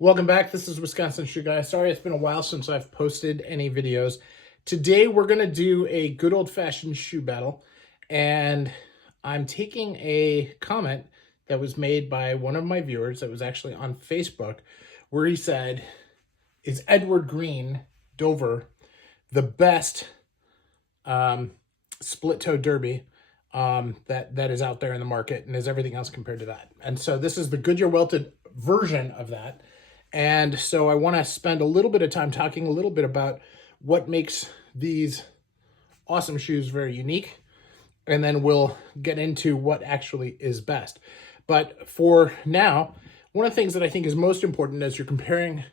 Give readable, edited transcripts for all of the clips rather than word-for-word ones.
Welcome back. This is Wisconsin Shoe Guy. Sorry, it's been a while since I've posted any videos. Today, we're going to do a good old-fashioned shoe battle, and I'm taking a comment that was made by one of my viewers that was actually on Facebook, where he said, is Edward Green Dover the best split-toe derby that is out there in the market, and is everything else compared to that? And so this is the Goodyear welted version of that. And so I want to spend a little bit of time talking a little bit about what makes these awesome shoes very unique. And then we'll get into what actually is best. But for now, one of the things that I think is most important as you're comparing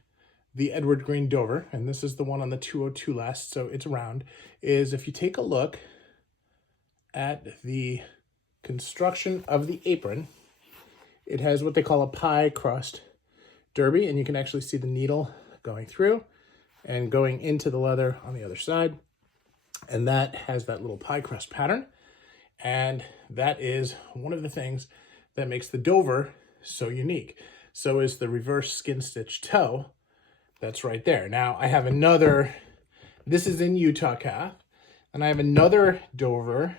the Edward Green Dover, and this is the one on the 202 last, so it's round, is if you take a look at the construction of the apron, it has what they call a pie crust derby, and you can actually see the needle going through and going into the leather on the other side, and that has that little pie crust pattern, and that is one of the things that makes the Dover so unique. So is the reverse skin stitch toe that's right there. Now I have another, this is in Utah calf, and I have another Dover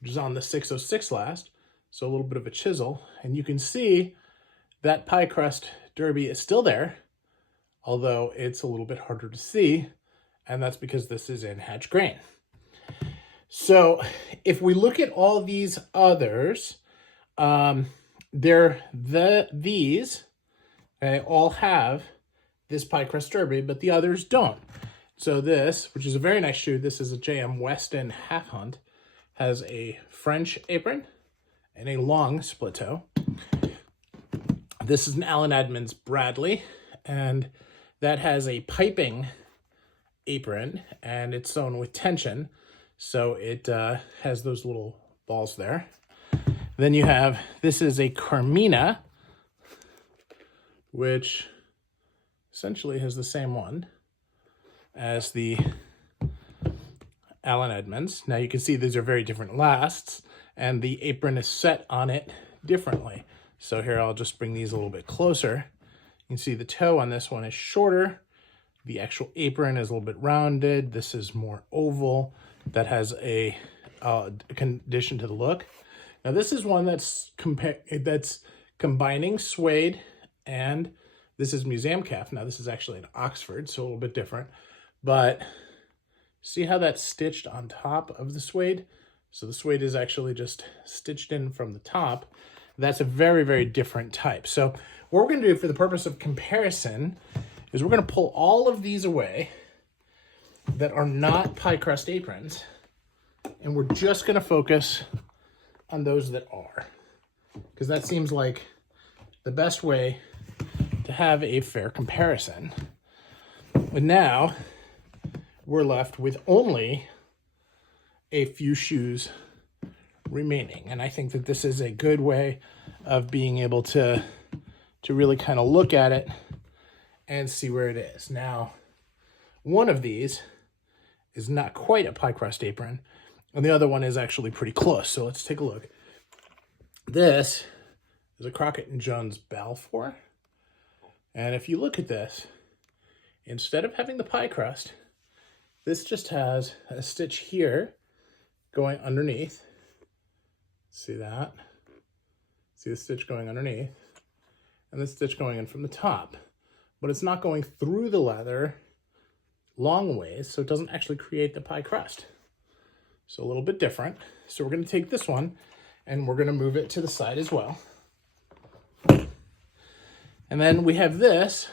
which is on the 606 last, so a little bit of a chisel, and you can see that pie crust derby is still there, although it's a little bit harder to see, and that's because this is in hatch grain. So if we look at all these others, these all have this pie crust derby, but the others don't. So this, which is a very nice shoe, this is a JM Weston Half Hunt, has a French apron and a long split toe. This is an Allen Edmonds Bradley, and that has a piping apron, and it's sewn with tension, so it has those little balls there. Then you have, this is a Carmina, which essentially has the same one as the Allen Edmonds. Now you can see these are very different lasts, and the apron is set on it differently. So here, I'll just bring these a little bit closer. You can see the toe on this one is shorter. The actual apron is a little bit rounded. This is more oval. That has a condition to the look. Now this is one that's combining suede, and this is museum calf. Now this is actually an Oxford, so a little bit different. But see how that's stitched on top of the suede? So the suede is actually just stitched in from the top. That's a very, very different type. So what we're going to do for the purpose of comparison is we're going to pull all of these away that are not pie crust aprons, and we're just going to focus on those that are, because that seems like the best way to have a fair comparison. But now we're left with only a few shoes remaining, and I think that this is a good way of being able to really kind of look at it and see where it is. Now, one of these is not quite a pie crust apron, and the other one is actually pretty close. So let's take a look. This is a Crockett & Jones Balfour, and if you look at this, instead of having the pie crust, this just has a stitch here going underneath. See that? See the stitch going underneath, and the stitch going in from the top. But it's not going through the leather long ways, so it doesn't actually create the pie crust. So a little bit different. So we're going to take this one, and we're going to move it to the side as well. And then we have this,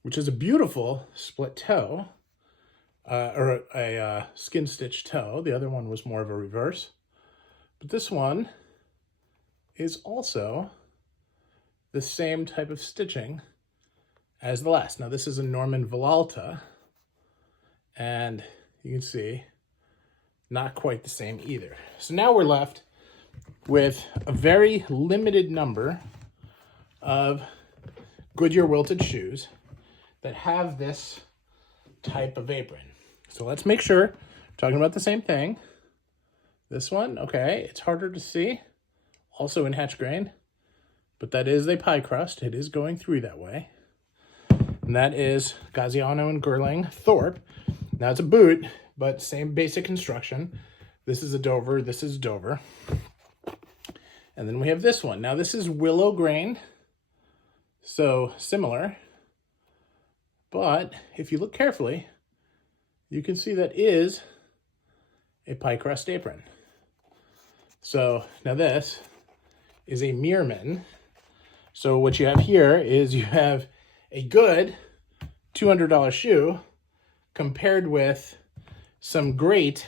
which is a beautiful split toe, or a skin stitch toe. The other one was more of a reverse. But this one is also the same type of stitching as the last. Now this is a Norman Villalta, and you can see not quite the same either. So now we're left with a very limited number of Goodyear wilted shoes that have this type of apron. So let's make sure we're talking about the same thing. This one, okay, it's harder to see. Also in hatch grain. but that is a pie crust. It is going through that way. And that is Gaziano and Girling Thorpe. Now it's a boot, but same basic construction. This is a Dover, this is Dover. And then we have this one. Now this is willow grain, so similar. But if you look carefully, you can see that is a pie crust apron. So now this is a Meerman. So what you have here is you have a good $200 shoe compared with some great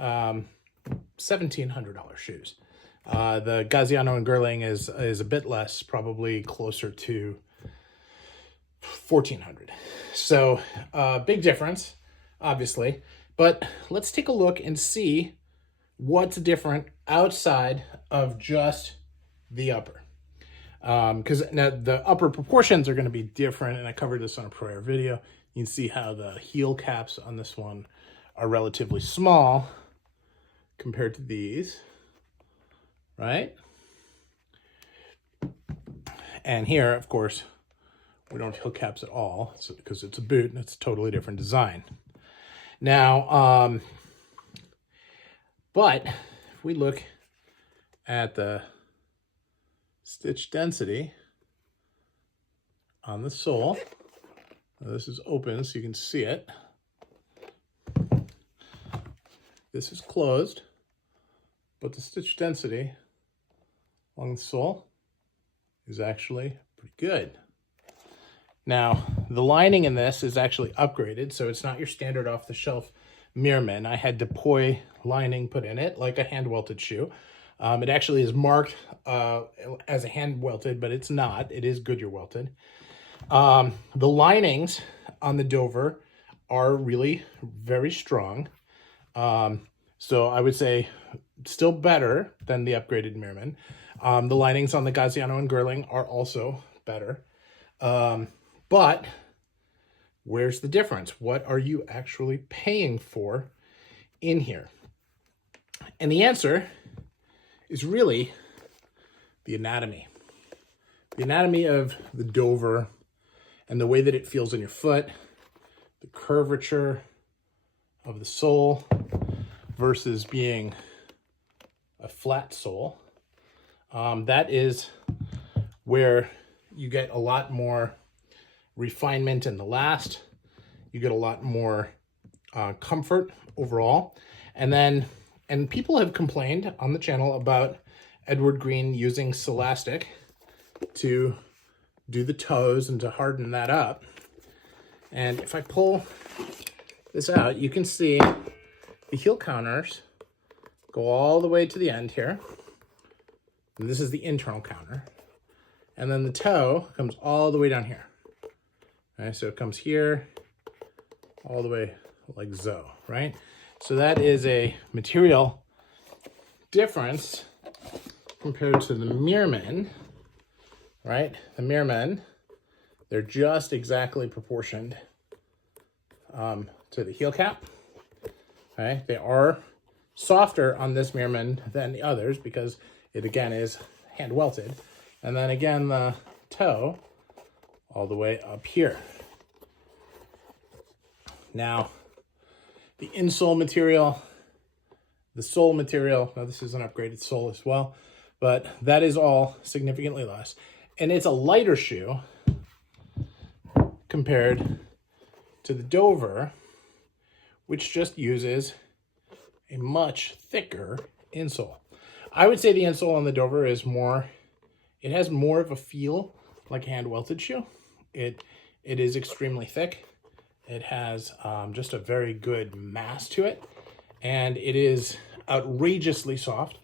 $1,700 shoes. The Gaziano and Girling is a bit less, probably closer to $1,400. So big difference, obviously. But let's take a look and see what's different outside of just the upper. Because now the upper proportions are going to be different, and I covered this on a prior video. You can see how the heel caps on this one are relatively small compared to these, right? And here, of course, we don't have heel caps at all, because it's a boot and it's a totally different design. Now, but if we look at the stitch density on the sole, now this is open so you can see it. This is closed, but the stitch density along the sole is actually pretty good. Now, the lining in this is actually upgraded, so it's not your standard off-the-shelf Meerman. I had Depoy lining put in it, like a hand-welted shoe. It actually is marked as a hand-welted, but it's not. It is Goodyear welted. The linings on the Dover are really very strong. So I would say still better than the upgraded Meerman. The linings on the Gaziano and Girling are also better. But where's the difference? What are you actually paying for in here? And the answer is really the anatomy. The anatomy of the Dover and the way that it feels in your foot, the curvature of the sole versus being a flat sole. That is where you get a lot more refinement in the last. You get a lot more comfort overall. And people have complained on the channel about Edward Green using Celastic to do the toes and to harden that up. And if I pull this out, you can see the heel counters go all the way to the end here. And this is the internal counter. And then the toe comes all the way down here. All right, so it comes here all the way like so, right? So that is a material difference compared to the Meerman, right? The Meerman, they're just exactly proportioned to the heel cap. Okay, they are softer on this Meerman than the others because it again is hand welted. And then again, the toe all the way up here. Now, the insole material, the sole material, now this is an upgraded sole as well, but that is all significantly less. And it's a lighter shoe compared to the Dover, which just uses a much thicker insole. I would say the insole on the Dover is more, it has more of a feel like a hand welted shoe. It is extremely thick. It has just a very good mass to it, and it is outrageously soft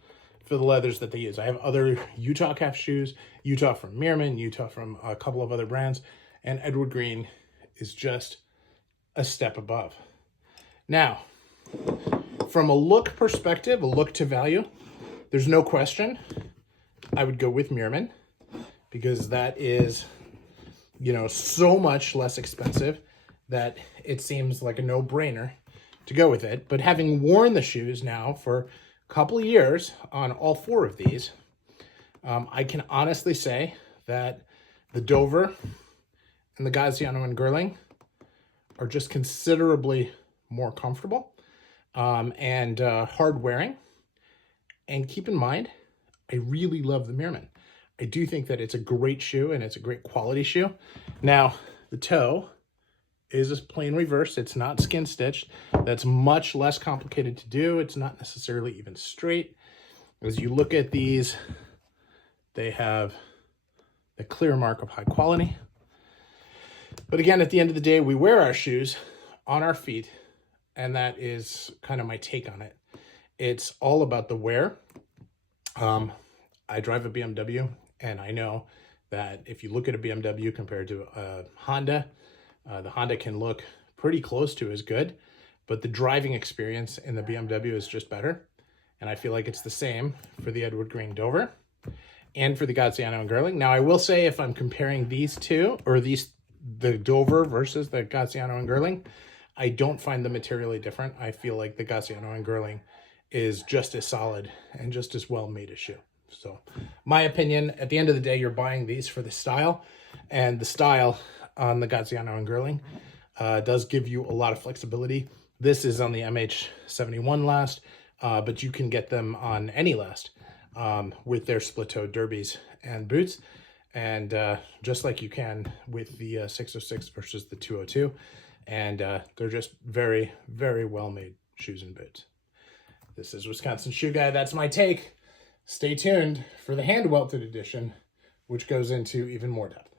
for the leathers that they use. I have other Utah calf shoes, Utah from Meerman, Utah from a couple of other brands, and Edward Green is just a step above. Now, from a look perspective, a look to value, there's no question I would go with Meerman because that is, you know, so much less expensive that it seems like a no-brainer to go with it. But having worn the shoes now for a couple of years on all four of these, I can honestly say that the Dover and the Gaziano and Girling are just considerably more comfortable and hard wearing. And keep in mind, I really love the Meerman. I do think that it's a great shoe and it's a great quality shoe. Now, the toe is a plain reverse. It's not skin stitched. That's much less complicated to do. It's not necessarily even straight. As you look at these, they have the clear mark of high quality. But again, at the end of the day, we wear our shoes on our feet, and that is kind of my take on it. It's all about the wear. I drive a BMW, and I know that if you look at a BMW compared to a Honda, the Honda can look pretty close to as good, but the driving experience in the BMW is just better. And I feel like it's the same for the Edward Green Dover and for the Gaziano and Girling. Now, I will say if I'm comparing these two, or the Dover versus the Gaziano and Girling, I don't find them materially different. I feel like the Gaziano and Girling is just as solid and just as well made a shoe. So my opinion, at the end of the day, you're buying these for the style, and the style on the Gaziano and Girling does give you a lot of flexibility. This is on the MH71 last, but you can get them on any last with their split-toed derbies and boots, and just like you can with the 606 versus the 202, and they're just very, very well-made shoes and boots. This is Wisconsin Shoe Guy. That's my take. Stay tuned for the hand-welted edition, which goes into even more depth.